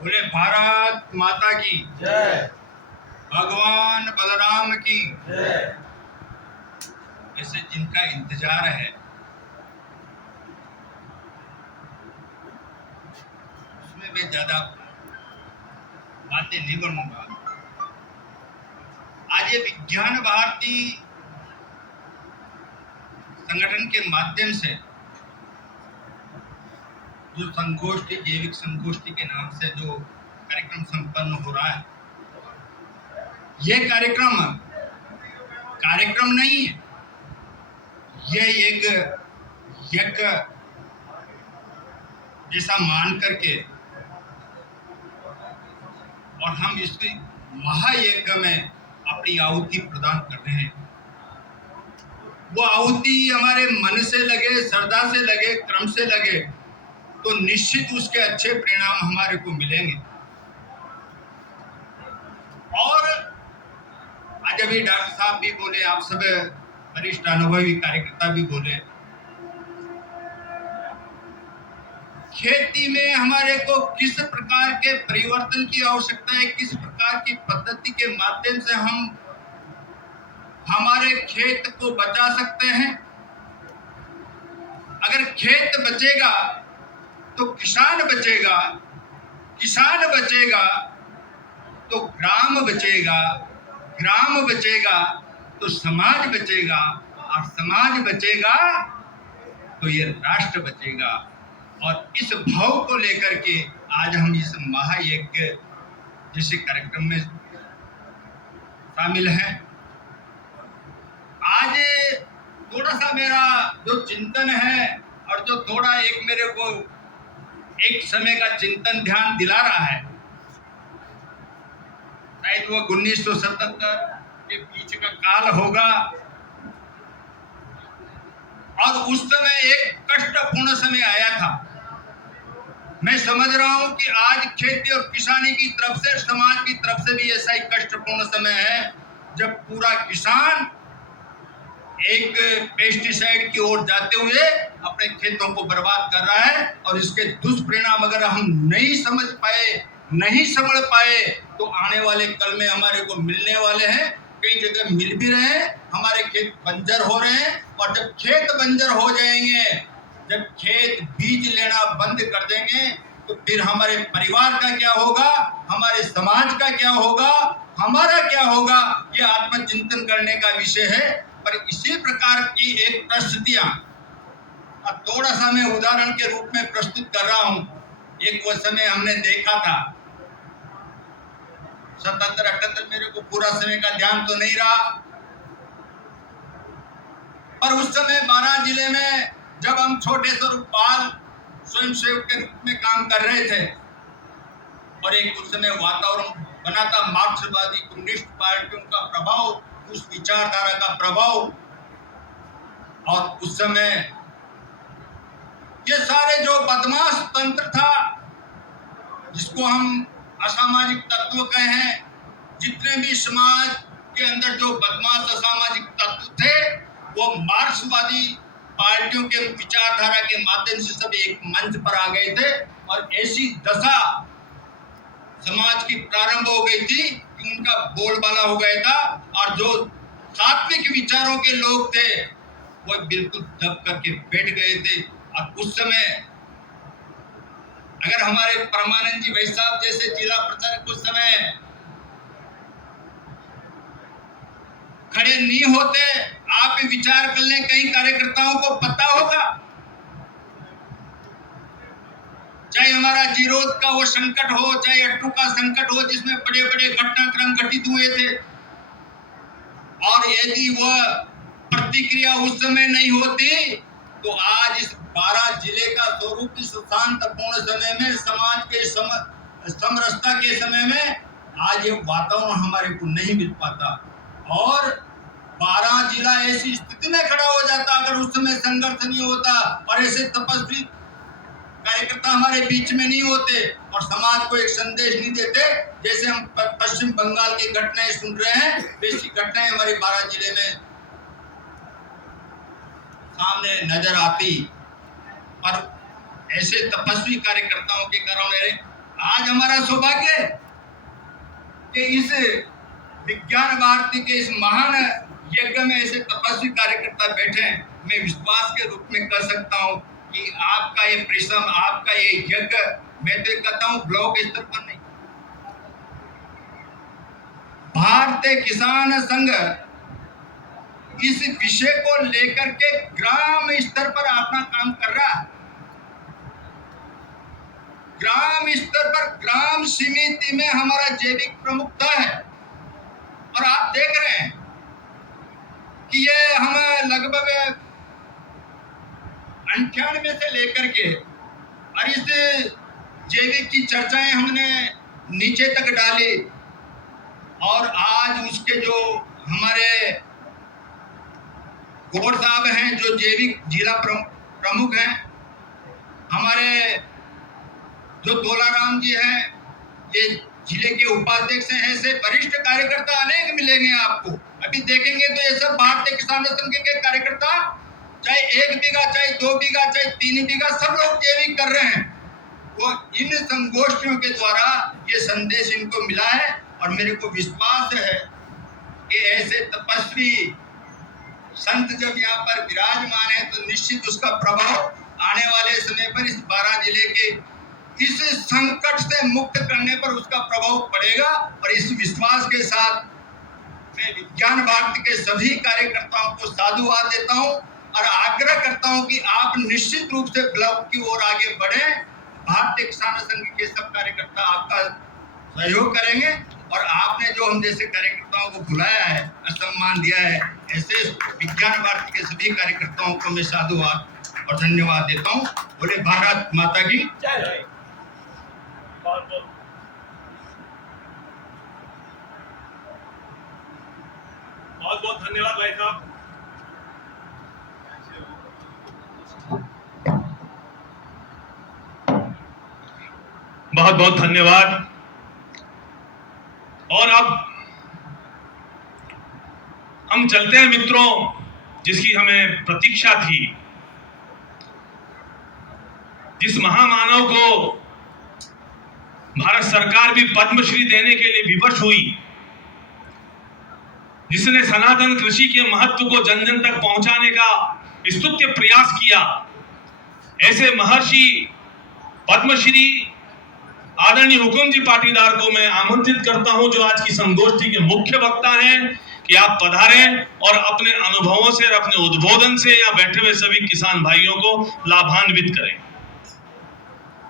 बोले भारत माता की जय। भगवान बलराम की जय। ऐसे जिनका इंतजार है उसमें मैं ज्यादा बातें नहीं बनूंगा। आज ये विज्ञान भारती संगठन के माध्यम से जो संगोष्ठी जैविक संगोष्ठी के नाम से जो कार्यक्रम संपन्न हो रहा है, ये कार्यक्रम नहीं है, यह एक यज्ञ जैसा मान करके और हम इसकी महायज्ञ में अपनी आहुति प्रदान कर रहे हैं। वो आहुति हमारे मन से लगे, श्रद्धा से लगे, क्रम से लगे तो निश्चित उसके अच्छे परिणाम हमारे को मिलेंगे। और आज अभी डॉक्टर साहब भी बोले, आप सब वरिष्ठ अनुभवी कार्यकर्ता भी बोले, खेती में हमारे को किस प्रकार के परिवर्तन की आवश्यकता है, किस प्रकार की पद्धति के माध्यम से हम हमारे खेत को बचा सकते हैं। अगर खेत बचेगा तो किसान बचेगा, किसान बचेगा तो ग्राम बचेगा, ग्राम बचेगा तो समाज बचेगा, और समाज बचेगा तो ये राष्ट्र बचेगा। और इस भाव को लेकर के आज हम इस महायज्ञ जैसे कार्यक्रम में शामिल हैं। आज थोड़ा सा मेरा जो चिंतन है और जो थोड़ा एक मेरे को एक समय का चिंतन ध्यान दिला रहा है, शायद वो 1977 के बीच का काल होगा। और उस समय एक कष्टपूर्ण समय आया था। मैं समझ रहा हूं कि आज खेती और किसानी की तरफ से, समाज की तरफ से भी ऐसा ही कष्टपूर्ण समय है जब पूरा किसान एक पेस्टिसाइड की ओर जाते हुए अपने खेतों को बर्बाद कर रहा है। और इसके दुष्परिणाम अगर हम नहीं समझ पाए, नहीं समझ पाए तो आने वाले कल में हमारे को मिलने वाले हैं। कई जगह मिल भी रहे हैं, हमारे खेत बंजर हो रहे हैं। और जब खेत बंजर हो जाएंगे, जब खेत बीज लेना बंद कर देंगे तो फिर हमारे परिवार का क्या होगा, हमारे समाज का क्या होगा, हमारा क्या होगा, ये आत्मचिंतन करने का विषय है। पर इसी प्रकार की एक प्रस्तुतियां थोड़ा सा मैं उदाहरण के रूप में प्रस्तुत कर रहा हूं। एक वो समय हमने देखा था 77-78, मेरे को पूरा समय का ध्यान तो नहीं रहा, पर उस समय 12 जिले में जब हम छोटे स्वरूप बाल स्वयंसेवक के रूप में काम कर रहे थे और एक उस समय वातावरण बना था, मार्क्सवादी कम्युनिस्ट पार्टियों का प्रभाव, उस विचारधारा का प्रभाव। और उस समय ये सारे जो बदमाश तंत्र था, जिसको हम असामाजिक तत्व कहें, जितने भी समाज के अंदर जो बदमाश असामाजिक तत्व थे वो मार्क्सवादी पार्टियों के विचारधारा के माध्यम से सब एक मंच पर आ गए थे। और ऐसी दशा समाज की प्रारंभ हो गई थी कि उनका बोलबाला हो गया था। और जो सात्विक विचारों के लोग थे वो बिल्कुल दब करके बैठ गए थे। और उस समय अगर हमारे परमानंद जी भाई साहब जैसे जिला प्रचारक उस समय खड़े नहीं होते, आप भी विचार कर लें, कई कार्यकर्ताओं को पता होगा, चाहे हमारा जीरोद का वो संकट हो, चाहे अट्टू का संकट हो, जिसमें बड़े बड़े घटनाक्रम घटित हुए थे। और यदि वह प्रतिक्रिया उस समय नहीं होती तो आज इस 12 जिले का स्वरूप इस शांतपूर्ण समय में, समाज के समरसता के समय में आज ये वातावरण हमारे को नहीं मिल पाता। और 12 जिला ऐसी स्थिति में खड़ा हो जाता अगर उस समय संघर्ष नहीं होता और ऐसे तपस्वी कार्यकर्ता हमारे बीच में नहीं होते और समाज को एक संदेश नहीं देते। जैसे हम पश्चिम बंगाल की घटनाएं सुन रहे हैं, वैसी घटनाएं हमारे 12 जिले में सामने नजर आती। और ऐसे तपस्वी कार्यकर्ताओं के कारण आज हमारा सौभाग्य है कि इस विज्ञान भारती के इस महान यज्ञ में ऐसे तपस्वी कार्यकर्ता बैठे हैं। मैं विश्वास के रूप में कह सकता हूं कि आपका ये परिश्रम, आपका ये यज्ञ, मैं तो कहता हूं ब्लॉक स्तर पर नहीं, भारतीय किसान संघ इस विषय को लेकर के ग्राम स्तर पर अपना काम कर रहा है। ग्राम स्तर पर ग्राम समिति में हमारा जैविक प्रमुखता है और आप देख रहे हैं कि ये हम लगभग 98 से लेकर के और इस जैविक की चर्चाएं हमने नीचे तक डाली और आज उसके जो हमारे गौर साहब हैं, जो जैविक जिला प्रमुख हैं, हमारे जो तोलाराम जी हैं, ये जिले के उपाध्यक्ष हैं, ऐसे वरिष्ठ कार्यकर्ता अनेक मिलेंगे आपको। अभी देखेंगे तो ये सब भारतीय किसान संघ के कार्यकर्ता, चाहे 1 बीघा, चाहे 2 बीघा, चाहे 3 बीघा, सब लोग जैविक कर रहे हैं। वो इन संगोष्ठियों के द्वारा ये संदेश इनको मिला है और मेरे को विश्वास है कि ऐसे तपस्वी संत जब यहाँ पर विराजमान है तो निश्चित उसका प्रभाव आने वाले समय पर इस 12 जिले के इस संकट से मुक्त करने पर उसका प्रभाव पड़ेगा। और इस विश्वास के साथ मैं विज्ञान भारती के सभी कार्यकर्ताओं को साधुवाद देता हूं और आग्रह करता हूं कि आप निश्चित रूप से ब्लॉक की ओर आगे बढ़ें। भारतीय किसान संघ के सब कार्यकर्ता आपका सहयोग करेंगे और आपने जो हम जैसे कार्यकर्ताओं को बुलाया है, सम्मान दिया है, ऐसे विज्ञान भारती के सभी कार्यकर्ताओं को मैं साधुवाद और धन्यवाद देता हूं। बोले भारत माता की जय। बहुत बहुत धन्यवाद भाई साहब। बहुत बहुत धन्यवाद। और अब हम चलते हैं मित्रों, जिसकी हमें प्रतीक्षा थी, जिस महामानव को भारत सरकार भी पद्मश्री देने के लिए विवश हुई, जिसने सनातन कृषि के महत्व को जन जन तक पहुंचाने का स्तुत्य प्रयास किया, ऐसे महर्षि पद्मश्री आदरणीय हुकुम जी पाटीदार को मैं आमंत्रित करता हूं, जो आज की संगोष्ठी के मुख्य वक्ता हैं, कि आप पधारें और अपने अनुभवों से और अपने उद्बोधन से यहाँ बैठे हुए सभी किसान भाइयों को लाभान्वित करें।